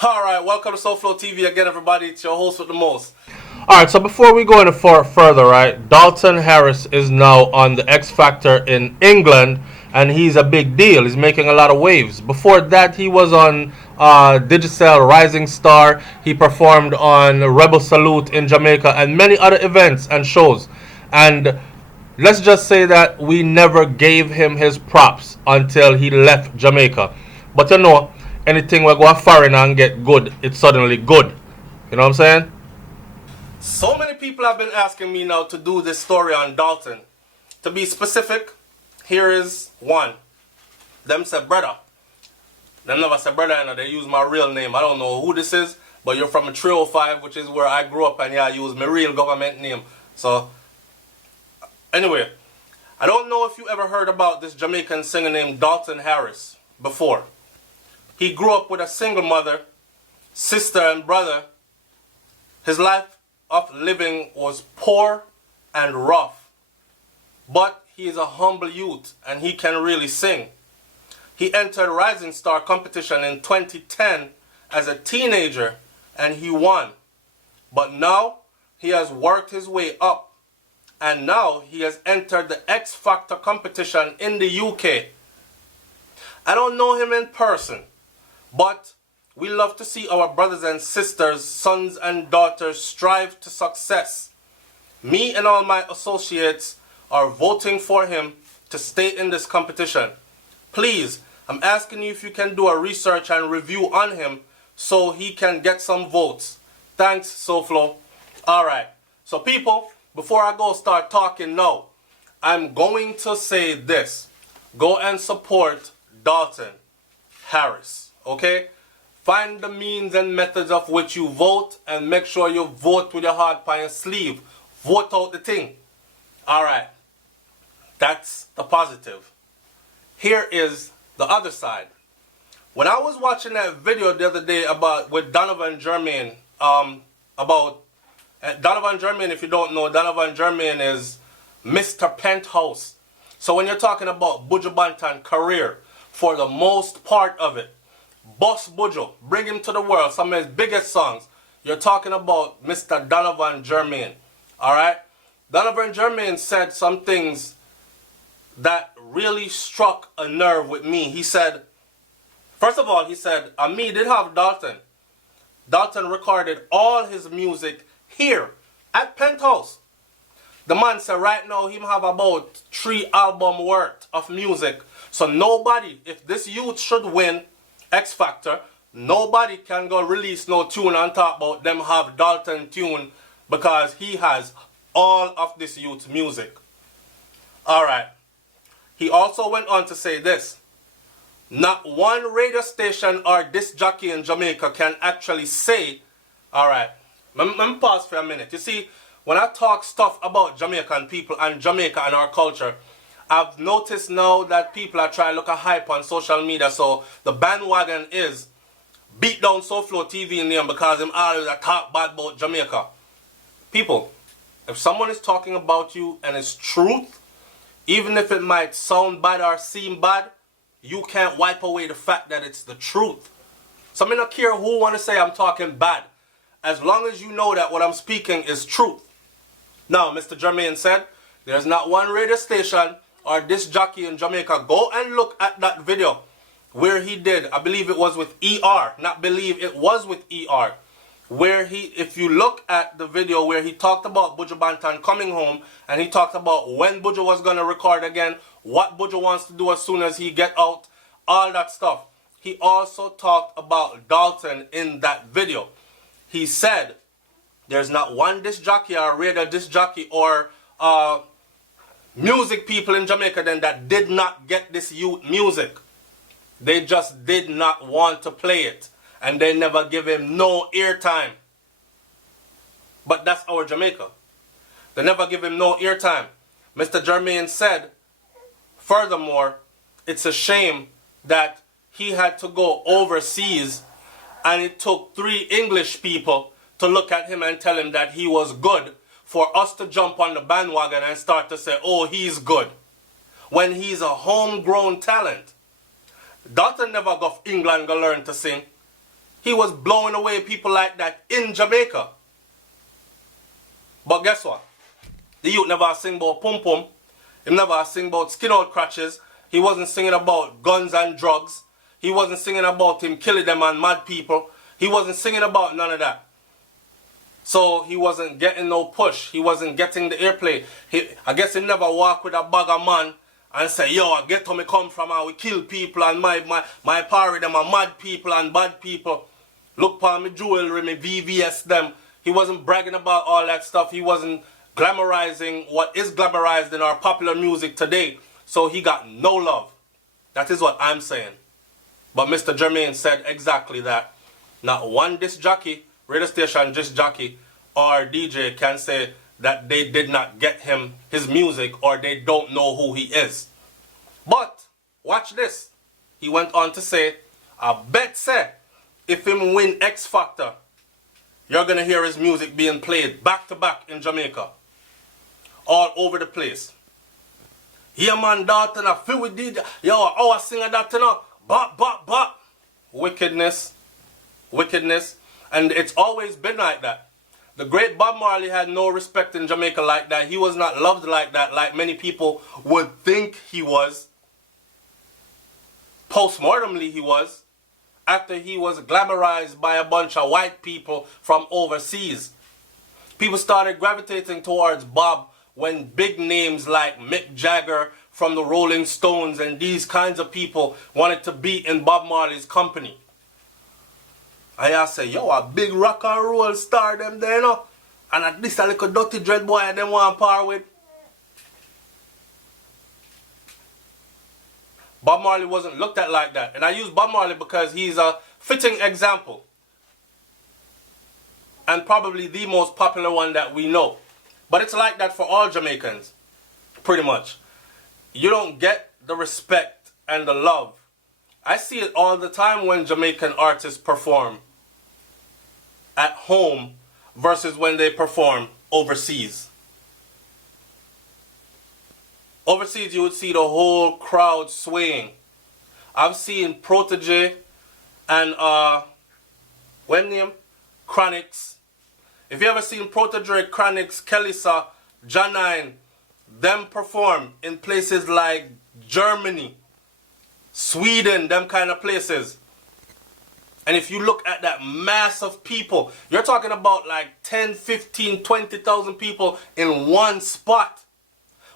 Alright, welcome to SouFLoTV again, everybody. It's your host with the most. Alright, so before we go any further, right, Dalton Harris is now on the X Factor in England, and he's a big deal. He's making a lot of waves. Before that, he was on Digicel Rising Star. He performed on Rebel Salute in Jamaica and many other events and shows. And let's just say that we never gave him his props until he left Jamaica. But you know, anything we go foreign and get good, it's suddenly good. You know what I'm saying? So many people have been asking me now to do this story on Dalton. To be specific, here is one. Them said brother. Them never said brother, and they use my real name. I don't know who this is, but you're from a 305, which is where I grew up, and yeah, I use my real government name. So, anyway, I don't know if you ever heard about this Jamaican singer named Dalton Harris before. He grew up with a single mother, sister, and brother. His life of living was poor and rough, but he is a humble youth and he can really sing. He entered Rising Star competition in 2010 as a teenager and he won. But now he has worked his way up and now he has entered the X Factor competition in the UK. I don't know him in person, but we love to see our brothers and sisters, sons and daughters strive to success. Me and all my associates are voting for him to stay in this competition. Please, I'm asking you if you can do a research and review on him so he can get some votes. Thanks, SouFlo. Alright, so people, before I go start talking now, I'm going to say this. Go and support Dalton Harris, okay? Find the means and methods of which you vote and make sure you vote with your heart by your sleeve. Vote out the thing. Alright. That's the positive. Here is the other side. When I was watching that video the other day with Donovan Germain, Donovan Germain, if you don't know, Donovan Germain is Mr. Penthouse. So when you're talking about Buju Banton career, for the most part of it, Boss Buju, bring him to the world, some of his biggest songs. You're talking about Mr. Donovan Germain. Alright? Donovan Germain said some things that really struck a nerve with me. He said, first of all, he said, me did have Dalton. Dalton recorded all his music here at Penthouse. The man said right now he have about 3 albums worth of music. So nobody, if this youth should win X Factor, nobody can go release no tune and talk about them have Dalton tune because he has all of this youth music. Alright. He also went on to say this. Not one radio station or disc jockey in Jamaica can actually say, alright, let me pause for a minute. You see, when I talk stuff about Jamaican people and Jamaica and our culture, I've noticed now that people are trying to look a hype on social media, so the bandwagon is beat down SouFLoTV name because him always talk bad about Jamaica. People, if someone is talking about you and it's truth, even if it might sound bad or seem bad, you can't wipe away the fact that it's the truth. So I don't care who want to say I'm talking bad, as long as you know that what I'm speaking is truth. Now, Mr. Germain said, there's not one radio station or disc jockey in Jamaica. Go and look at that video where he did, I believe it was with ER, not believe, it was with ER, where if you look at the video where he talked about Buju Banton coming home and he talked about when Buju was going to record again, what Buju wants to do as soon as he get out, all that stuff. He also talked about Dalton in that video. He said there's not one disc jockey or radio disc jockey or music people in Jamaica then that did not get this youth music. They just did not want to play it. And they never give him no airtime. But that's our Jamaica. They never give him no airtime. Mr. Germain said, furthermore, it's a shame that he had to go overseas and it took 3 English people to look at him and tell him that he was good for us to jump on the bandwagon and start to say, oh, he's good, when he's a homegrown talent. Dalton never go to England to learn to sing. he was blowing away people like that in Jamaica. But guess what? The youth never sing about pum pum. He never sing about skin out crutches. He wasn't singing about guns and drugs. He wasn't singing about him killing them and mad people. He wasn't singing about none of that. So he wasn't getting no push. He wasn't getting the airplay. I guess he never walked with a bag of man and say, yo, I get where me come from and we kill people and my party them are mad people and bad people. Look for me jewelry, me VVS them. He wasn't bragging about all that stuff. He wasn't glamorizing what is glamorized in our popular music today. So he got no love. That is what I'm saying. But Mr. Jermaine said exactly that. Not one disc jockey, radio station disc jockey, or DJ can say that they did not get him his music or they don't know who he is. But, watch this. He went on to say, I bet say, if him win X Factor, you're going to hear his music being played back to back in Jamaica. All over the place. Yeah man, Dalton, I feel with DJ. Yo, I singer that you know. Bop. Wickedness. And it's always been like that. The great Bob Marley had no respect in Jamaica like that. He was not loved like that, like many people would think he was. Post-mortemly he was. After he was glamorized by a bunch of white people from overseas. People started gravitating towards Bob when big names like Mick Jagger from the Rolling Stones and these kinds of people wanted to be in Bob Marley's company. I say, yo, a big rock and roll star them there, you know? And at least a little dirty dread boy and them want par with. Bob Marley wasn't looked at like that. And I use Bob Marley because he's a fitting example. And probably the most popular one that we know. But it's like that for all Jamaicans. Pretty much. You don't get the respect and the love. I see it all the time when Jamaican artists perform at home versus when they perform overseas. Overseas you would see the whole crowd swaying. I've seen Protege and what name? Chronics. If you ever seen Protege, Chronics, Kellysa, Janine, them perform in places like Germany, Sweden, them kind of places. And if you look at that mass of people, you're talking about like 10, 15, 20,000 people in one spot.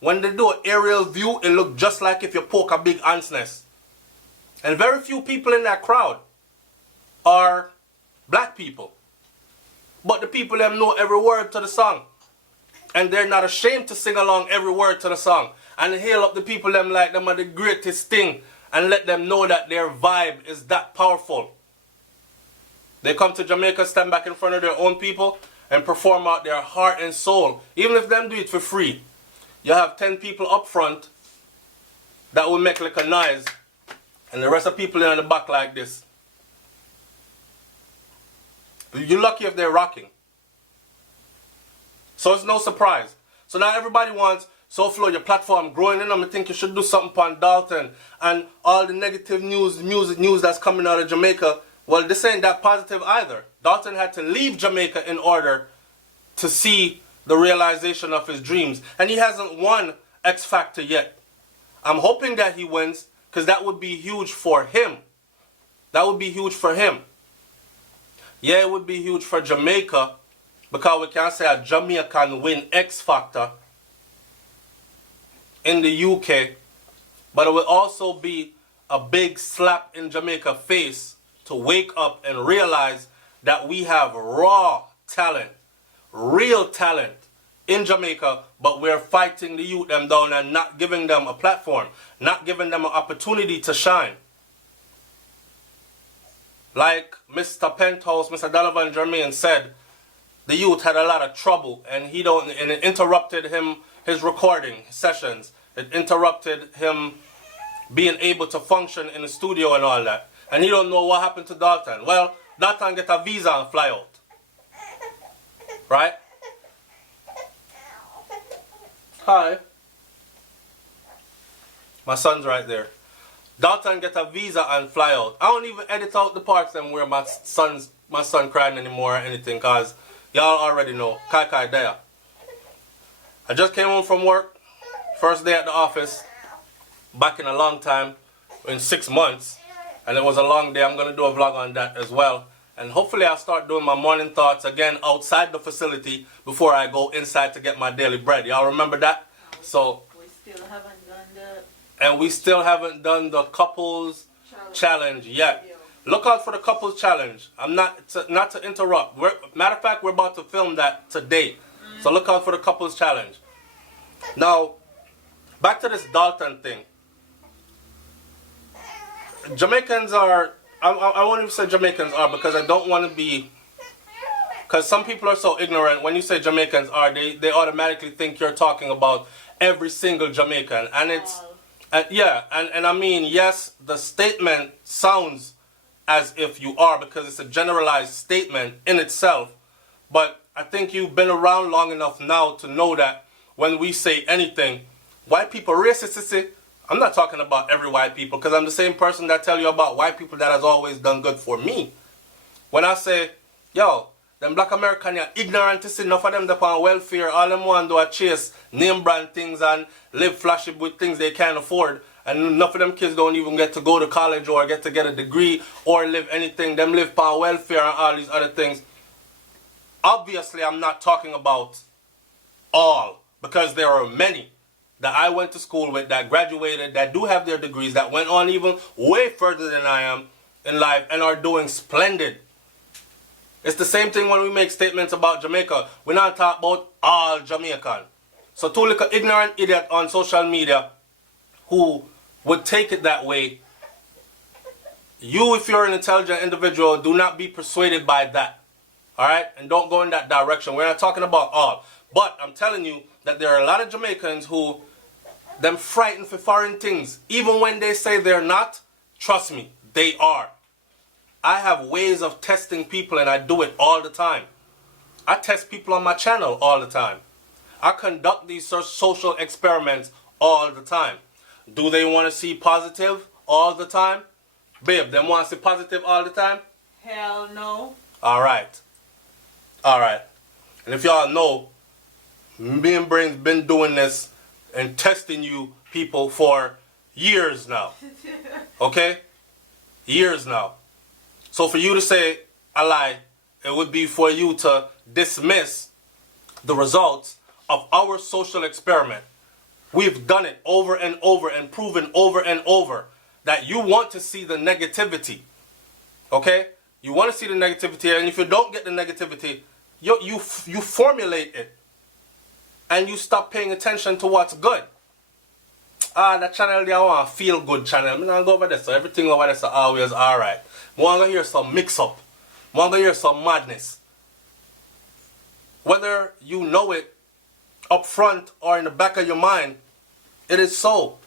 When they do an aerial view, it looks just like if you poke a big ant's nest. And very few people in that crowd are black people. But the people them know every word to the song. And they're not ashamed to sing along every word to the song. And hail up the people them like them are the greatest thing. And let them know that their vibe is that powerful. They come to Jamaica, stand back in front of their own people and perform out their heart and soul. Even if them do it for free. You have 10 people up front that will make like a noise. And the rest of people in the back like this. You're lucky if they're rocking. So it's no surprise. So now everybody wants SouFlo, your platform growing in them. I think you should do something upon Dalton and all the negative news that's coming out of Jamaica. Well, this ain't that positive either. Dalton had to leave Jamaica in order to see the realization of his dreams. And he hasn't won X Factor yet. I'm hoping that he wins because that would be huge for him. That would be huge for him. Yeah, it would be huge for Jamaica because we can't say a Jamaican win X Factor in the UK. But it will also be a big slap in Jamaica's face to wake up and realize that we have raw talent, real talent in Jamaica, but we're fighting the youth them down and not giving them a platform, not giving them an opportunity to shine. Like Mr. Penthouse, Mr. Donovan Jermaine said, the youth had a lot of trouble and it interrupted him, his recording sessions. It interrupted him being able to function in the studio and all that. And he don't know what happened to Dalton. Well, Dalton get a visa and fly out. Right? Hi. My son's right there. Dalton get a visa and fly out. I don't even edit out the parts and where my son crying anymore or anything, cause y'all already know. Kai there. I just came home from work. First day at the office. Back in a long time. In 6 months. And it was a long day. I'm gonna do a vlog on that as well. And hopefully I'll start doing my morning thoughts again outside the facility before I go inside to get my daily bread. Y'all remember that? So we still haven't done the couples challenge yet. Look out for the couples challenge. I'm not to interrupt. Matter of fact, we're about to film that today. So look out for the couples challenge. Now, back to this Dalton thing. Jamaicans are, I won't even say Jamaicans are because I don't want to be, because some people are so ignorant. When you say Jamaicans are, they automatically think you're talking about every single Jamaican. And it's, yeah, and I mean, yes, the statement sounds as if you are because it's a generalized statement in itself. But I think you've been around long enough now to know that when we say anything, white people racist, I'm not talking about every white people because I'm the same person that tell you about white people that has always done good for me. When I say, yo, them black Americans are ignorant, enough of them that on welfare, all them want to do are chase name brand things and live flashy with things they can't afford. And enough of them kids don't even get to go to college or get a degree or live anything. Them live on welfare and all these other things. Obviously, I'm not talking about all because there are many that I went to school with, that graduated, that do have their degrees, that went on even way further than I am in life and are doing splendid. It's the same thing when we make statements about Jamaica. We're not talking about all Jamaican. So two little ignorant idiot on social media who would take it that way, you, if you're an intelligent individual, do not be persuaded by that. Alright? And don't go in that direction. We're not talking about all. But I'm telling you that there are a lot of Jamaicans who them frightened for foreign things. Even when they say they're not, trust me, they are. I have ways of testing people and I do it all the time. I test people on my channel all the time. I conduct these social experiments all the time. Do they want to see positive all the time? Babe, them want to see positive all the time? Hell no. Alright. Alright. And if y'all know, me and Brains been doing this and testing you people for years now. Okay? Years now. So for you to say a lie, it would be for you to dismiss the results of our social experiment. We've done it over and over and proven over and over that you want to see the negativity. Okay? You want to see the negativity, and if you don't get the negativity, you formulate it. And you stop paying attention to what's good. That channel there, I want a feel good channel. I'm not go over there, so everything over there is always alright. I want to hear some mix up. I want to hear some madness. Whether you know it up front or in the back of your mind, it is so.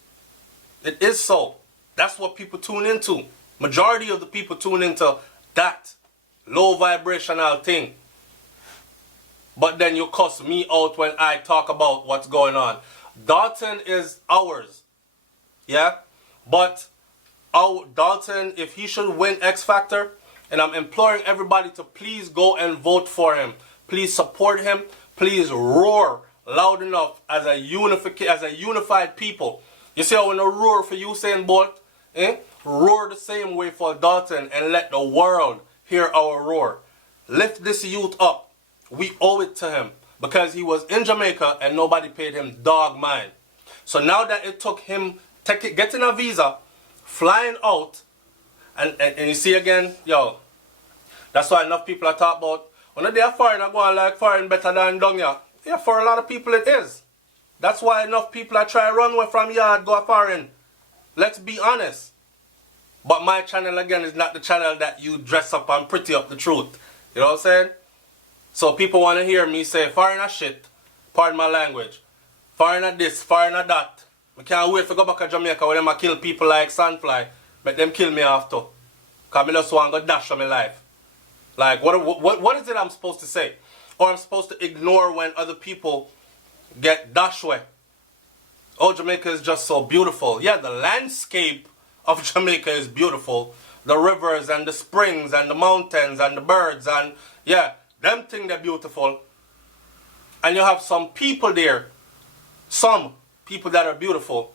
It is so. That's what people tune into. Majority of the people tune into that low vibrational thing. But then you cuss me out when I talk about what's going on. Dalton is ours. Yeah? But Dalton, if he should win X Factor, and I'm imploring everybody to please go and vote for him. Please support him. Please roar loud enough as a unified people. You see how when I roar for Usain Bolt, roar the same way for Dalton and let the world hear our roar. Lift this youth up. We owe it to him because he was in Jamaica and nobody paid him dog mind. So now that it took him getting a visa, flying out, and you see again, yo, that's why enough people are talking about, when they're foreign, are going like foreign better than down here. Yeah, for a lot of people it is. That's why enough people are trying to run away from yard, go foreign. Let's be honest. But my channel again is not the channel that you dress up and pretty up the truth. You know what I'm saying? So people want to hear me say, foreigner shit, pardon my language. Foreigner this, foreigner that. I can't wait to go back to Jamaica where them a kill people like Sandfly. Make them kill me after. Because I just want to go dash for my life. Like, what is it I'm supposed to say? Or I'm supposed to ignore when other people get dashed away? Oh, Jamaica is just so beautiful. Yeah, the landscape of Jamaica is beautiful. The rivers and the springs and the mountains and the birds and yeah, them things they're beautiful. And you have some people there, some people that are beautiful.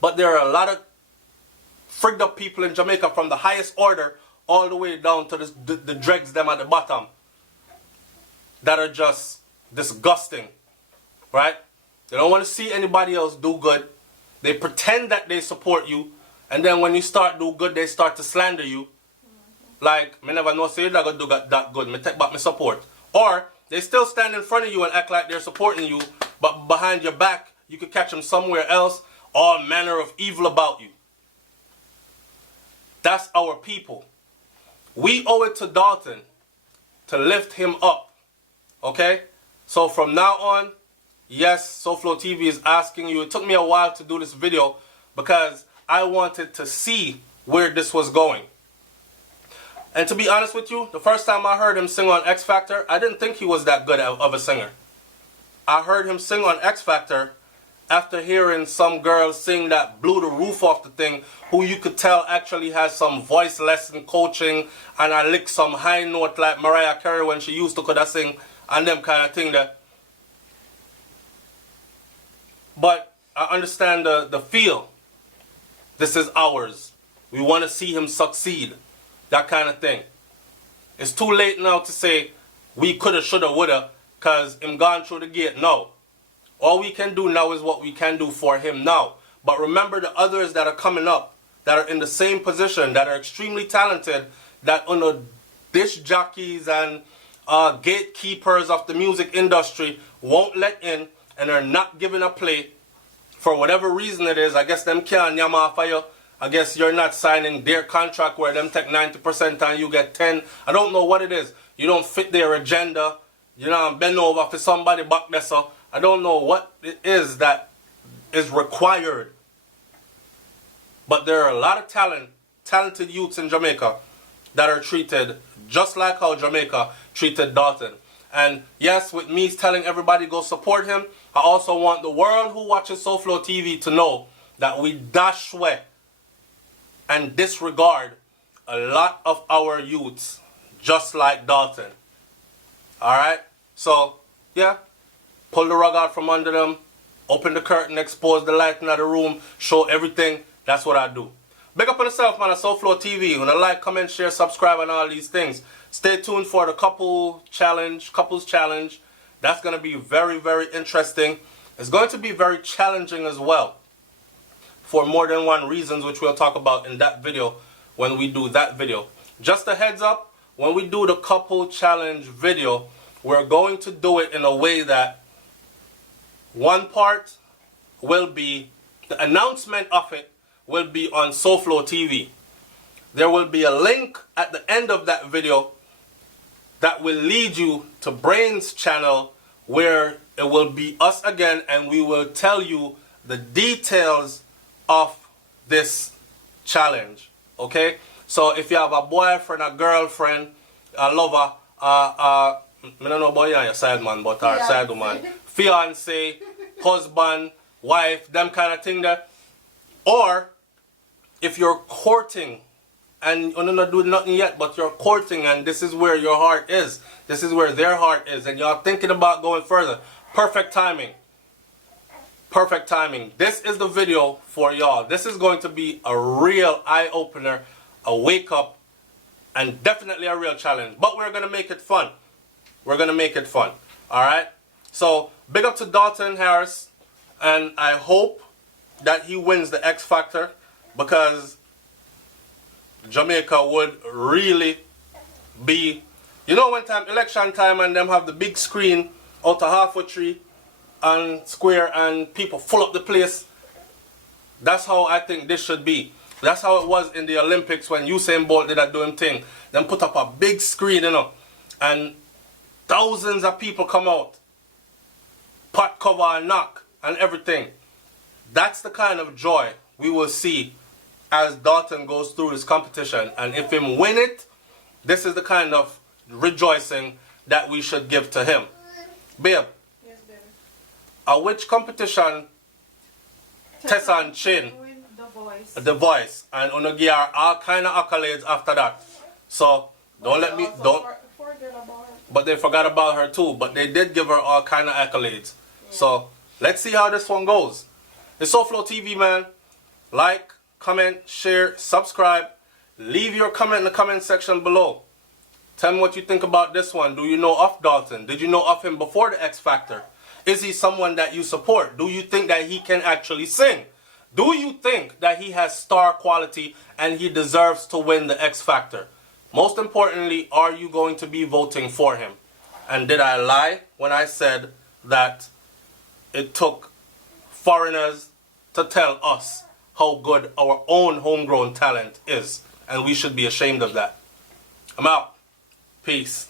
But there are a lot of frigged up people in Jamaica from the highest order all the way down to the dregs them at the bottom that are just disgusting, right? They don't want to see anybody else do good. They pretend that they support you, and then when you start do good, they start to slander you. Like, me never know say you're not gonna do that good, me take back my support. Or, they still stand in front of you and act like they're supporting you, but behind your back, you could catch them somewhere else, all manner of evil about you. That's our people. We owe it to Dalton to lift him up. Okay? So from now on, yes, SouFLoTV is asking you. It took me a while to do this video because I wanted to see where this was going. And to be honest with you, the first time I heard him sing on X Factor, I didn't think he was that good of a singer. I heard him sing on X Factor after hearing some girl sing that blew the roof off the thing, who you could tell actually has some voice lesson coaching, and I licked some high note like Mariah Carey when she used to could have sing and them kind of thing there. But I understand the feel. This is ours. We want to see him succeed. That kind of thing. It's too late now to say we coulda, shoulda, woulda, because him gone through the gate. No. All we can do now is what we can do for him now. But remember the others that are coming up, that are in the same position, that are extremely talented, that under disc jockeys and gatekeepers of the music industry won't let in and are not giving a play for whatever reason it is. I guess them can't yam off of you. I guess you're not signing their contract where them take 90% and you get 10. I don't know what it is. You don't fit their agenda. You know, bend over for somebody back there. So I don't know what it is that is required. But there are a lot of talented youths in Jamaica that are treated just like how Jamaica treated Dalton. And yes, with me telling everybody go support him, I also want the world who watches SouFLoTV to know that we dash away and disregard a lot of our youths just like Dalton. Alright? So, yeah, pull the rug out from under them, open the curtain, expose the lighting of the room, show everything. That's what I do. Big up on yourself, man, at SouFLoTV. When I like, comment, share, subscribe, and all these things. Stay tuned for the couples challenge. That's going to be very, very interesting. It's going to be very challenging as well, for more than one reasons, which we'll talk about in that video when we do that video. Just a heads up, when we do the couple challenge video, we're going to do it in a way that one part will be, the announcement of it will be on SouFLoTV. There will be a link at the end of that video that will lead you to Brains channel, where it will be us again and we will tell you the details of this challenge. Okay? So if you have a boyfriend, a girlfriend, a lover, I don't know about you and your side man, but our side woman, fiance, husband, wife, them kind of thing there. Or if you're courting and you're not doing nothing yet, but you're courting and this is where your heart is, this is where their heart is, and you're thinking about going further, perfect timing. Perfect timing. This is the video for y'all. This is going to be a real eye-opener, a wake-up, and definitely a real challenge. But we're going to make it fun. We're going to make it fun. Alright? So, big up to Dalton Harris, and I hope that he wins the X Factor, because Jamaica would really be, you know, when time election time and them have the big screen out of half a tree and square and people full up the place. That's how I think this should be. That's how it was in the Olympics when Usain Bolt did that doing thing. Then put up a big screen, you know, and thousands of people come out, pot cover and knock and everything. That's the kind of joy we will see as Dalton goes through this competition. And if him win it, this is the kind of rejoicing that we should give to him. Babe, Yes, baby. which competition Tessa and Chin With the boys. The Voice, and una give her all kind of accolades after that. So don't let me don't. But they forgot about her too. But they did give her all kind of accolades. So let's see how this one goes. It's SouFLoTV, man. Like, comment, share, subscribe. Leave your comment in the comment section below. Tell me what you think about this one. Do you know of Dalton? Did you know of him before the X Factor? Is he someone that you support? Do you think that he can actually sing? Do you think that he has star quality and he deserves to win the X Factor? Most importantly, are you going to be voting for him? And did I lie when I said that it took foreigners to tell us how good our own homegrown talent is? And we should be ashamed of that. I'm out. Peace.